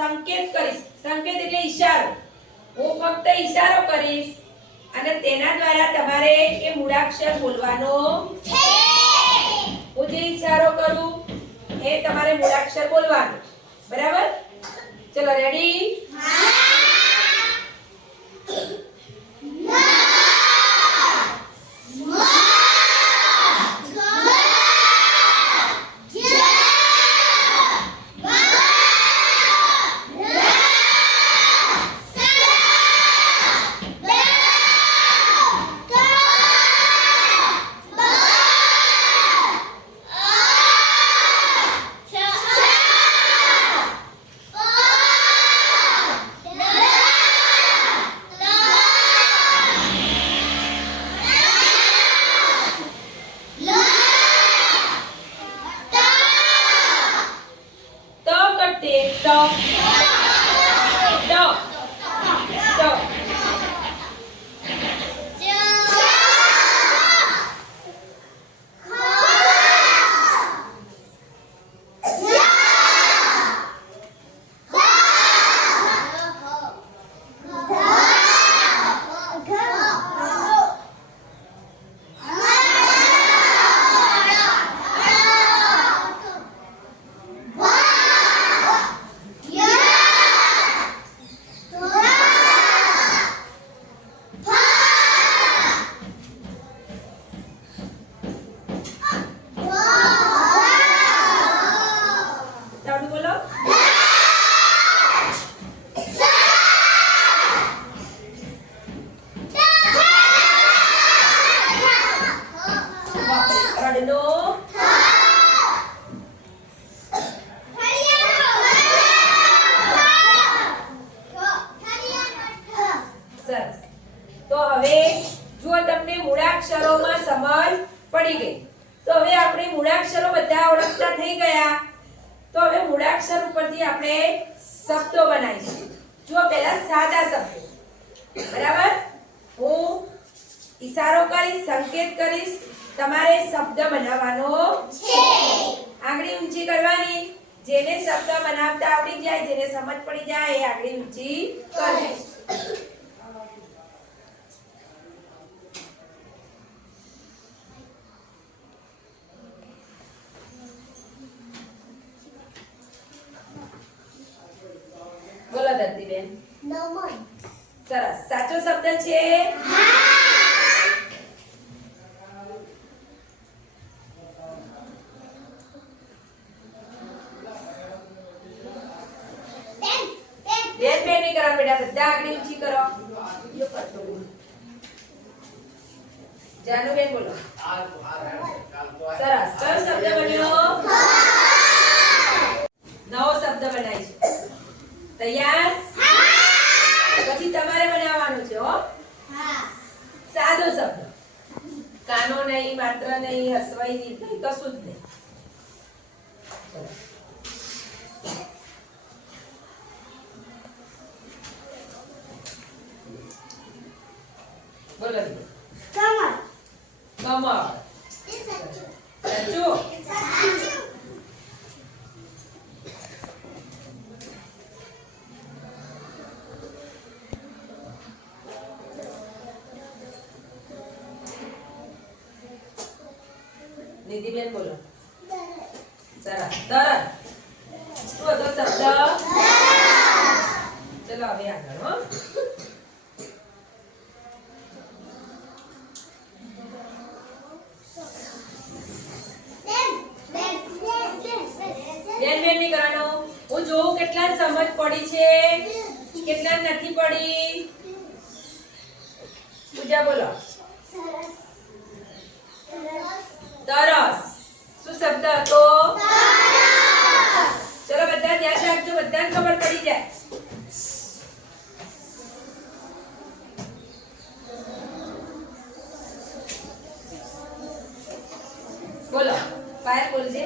સંકેત કરીશ. સંકેત એટલે ઈશારો. હું ફક્ત ઈશારો કરીશ અને તેના દ્વારા તમારે એ મૂળાક્ષર બોલવાનો હું જે ઈશારો કરું, એ તમારે મૂળાક્ષર બોલવાનો બરાબર? ચલો રેડી ત બોલો દત્તીબેન સરસ. સાચો શબ્દ છે? બેન બેન નહીં કરવાનું બેટા બધા આંગળી ઊંચી કરો જાનુ બેન બોલો સરસ કયો શબ્દ બન્યો નવો શબ્દ બનાવીશું તૈયાર પછી તમારે બનાવવાનું છે હો સાદો શબ્દ કાનો નહીં માત્ર નહીં હસવાઈ નહીં કશું જ નહીં ચલો. બોલો સરસ. તરત શું હતો શબ્દ. ચલો હવે આગળ હો. બેન બેન નહીં કરવાનું હું જોઉં કેટલા સમજ પડી છે. કેટલા નથી પડી. પૂજા બોલો. તરસ શું શબ્દ હતો? ચલો બધા ધ્યાન રાખજો બધાને ખબર પડી જાય. બોલો પાયલ બોલજે.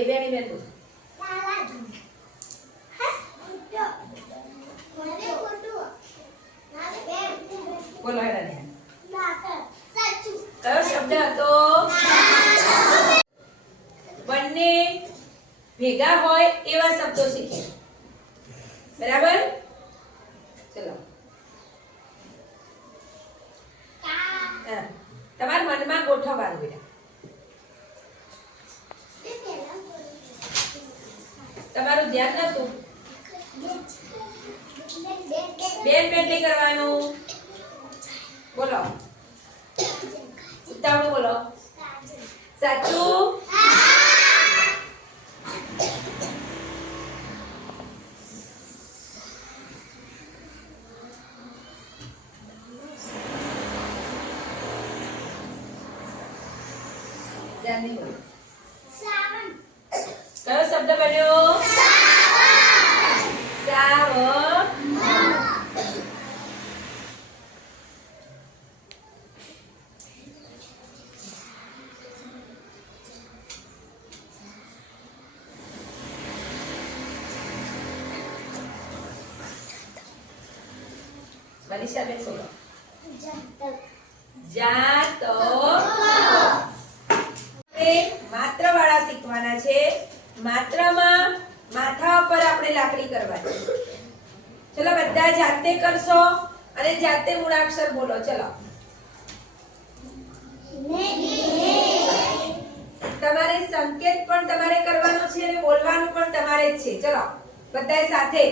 ದೇವ್ಯಾಣಿ નતું. બેન બેન કરવાનું. બોલો. ઉતાવળું બોલો. સાચું ધ્યાનથી બોલો. કયો શબ્દ બન્યો સાવન મનીષાબેન બોલો જાતો માત્ર વાળા શીખવાના છે. માત્રામાં માથા ઉપર આપણે લાકડી કરવાની ચલો બધા જાતે કરશો અને જાતે મૂળાક્ષર બોલો. ચલો. તમારે સંકેત પણ તમારે કરવાનો છે અને બોલવાનું પણ તમારે જ છે. ચલો. બધા સાથે.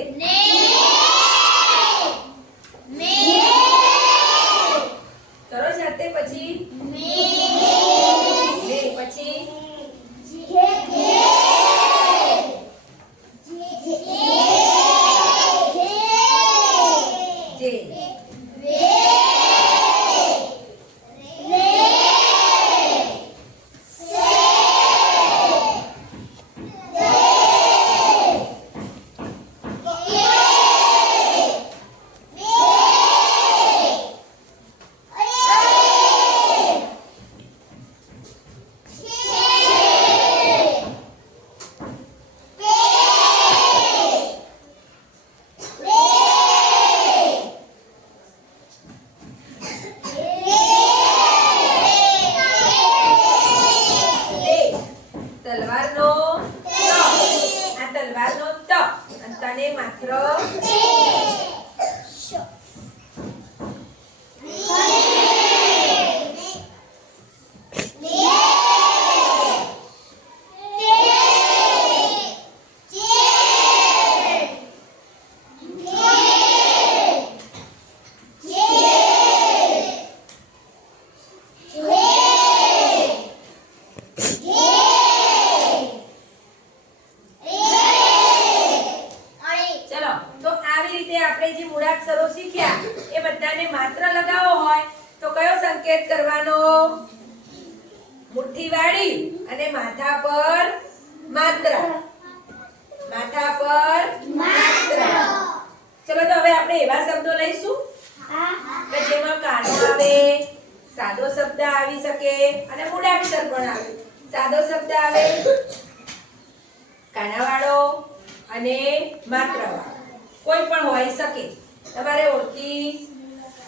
તમારે ઓળખી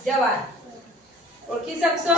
જવા ઓળખી શકશો?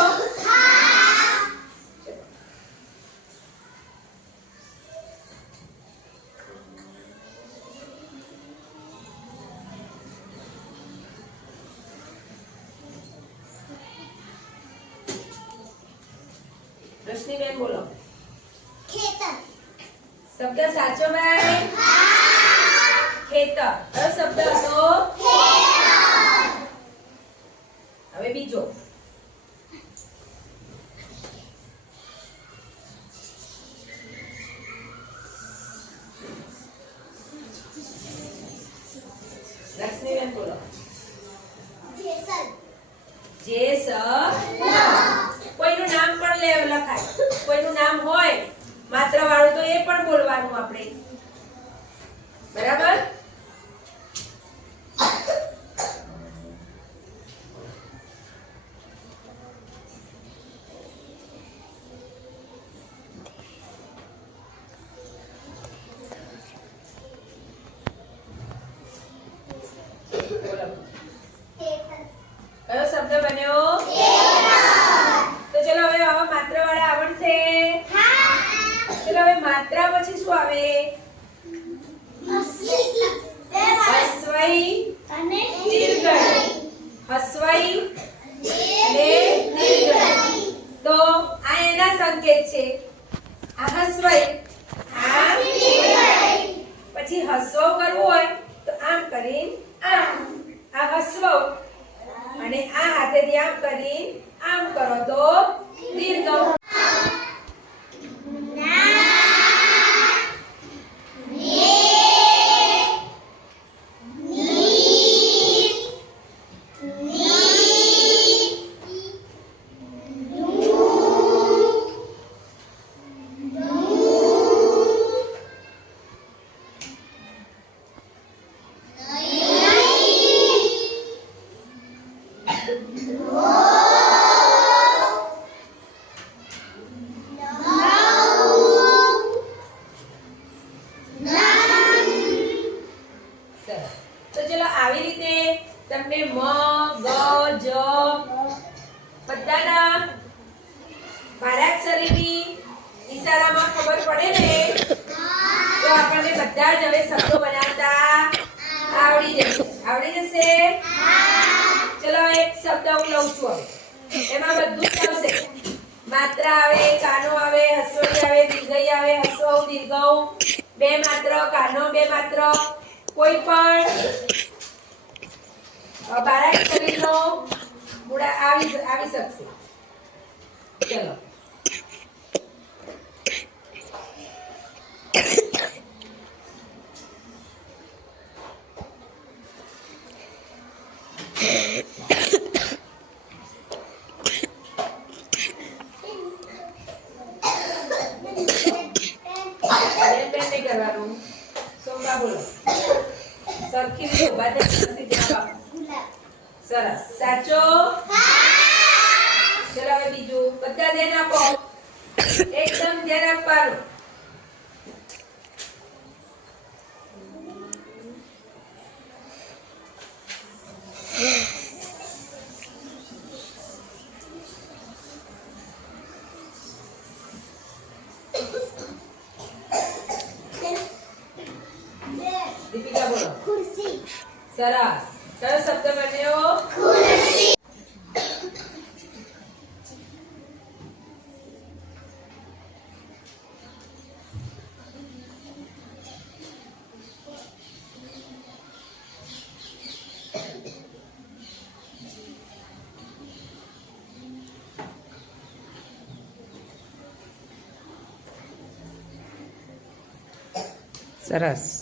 બધા જ હવે શબ્દો બનાવતા. આવડી જશે. આવડી જશે? ચલો, એક શબ્દ હું લઉં છું હવે. એમાં બધું જ આવશે. માત્ર આવે, કાનો આવે, હસોડી આવે, દીર્ઘઈ આવે, હસો, દીર્ઘઉ. બે માત્ર, કાનો બે માત્ર. કોઈ પણ. બારાઈ શરીરનો મૂળા, આવી આવી શકશે. ચલો. Bantu kasih jawab. Saras. Satu. Jalan lagi tu. Benda dia nak apa? Ekdom dia nak paru. Dipikir? Kursi. સરસ. કયો શબ્દ બન્યો સરસ.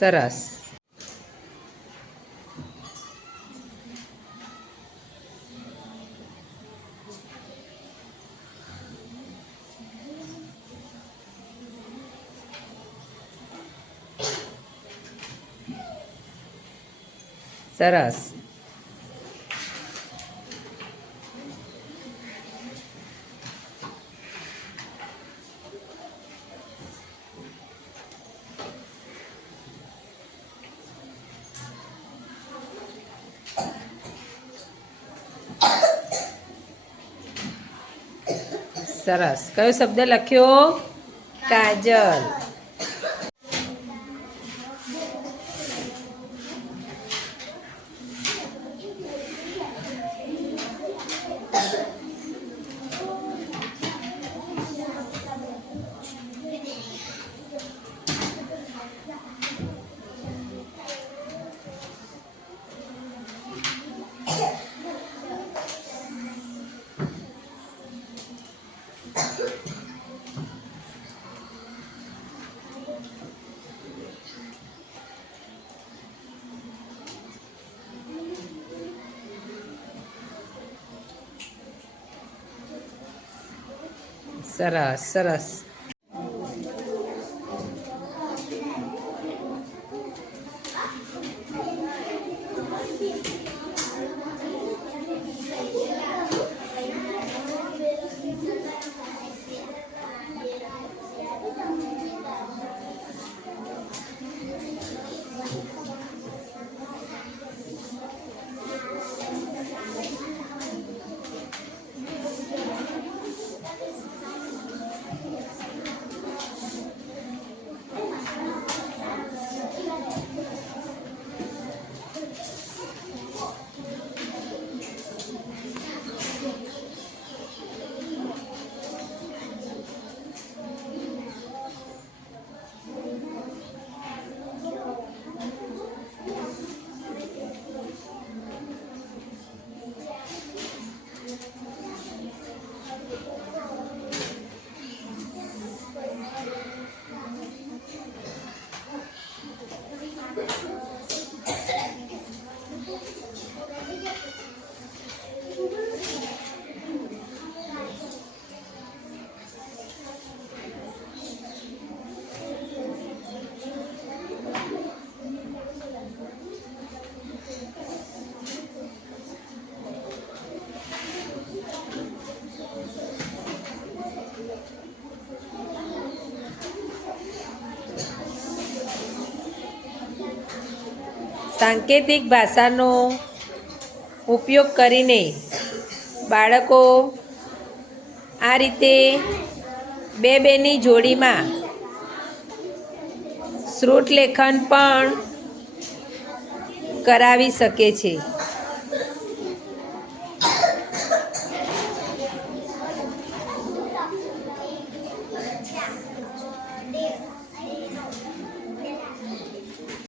સરસ. સરસ. સરસ. કયો શબ્દ લખ્યો? કાજલ. સરસ સરસ. સાંકેતિક ભાષાનો ઉપયોગ કરીને બાળકો આ રીતે બે બેની જોડીમાં શ્રુત લેખન પણ કરાવી શકે છે.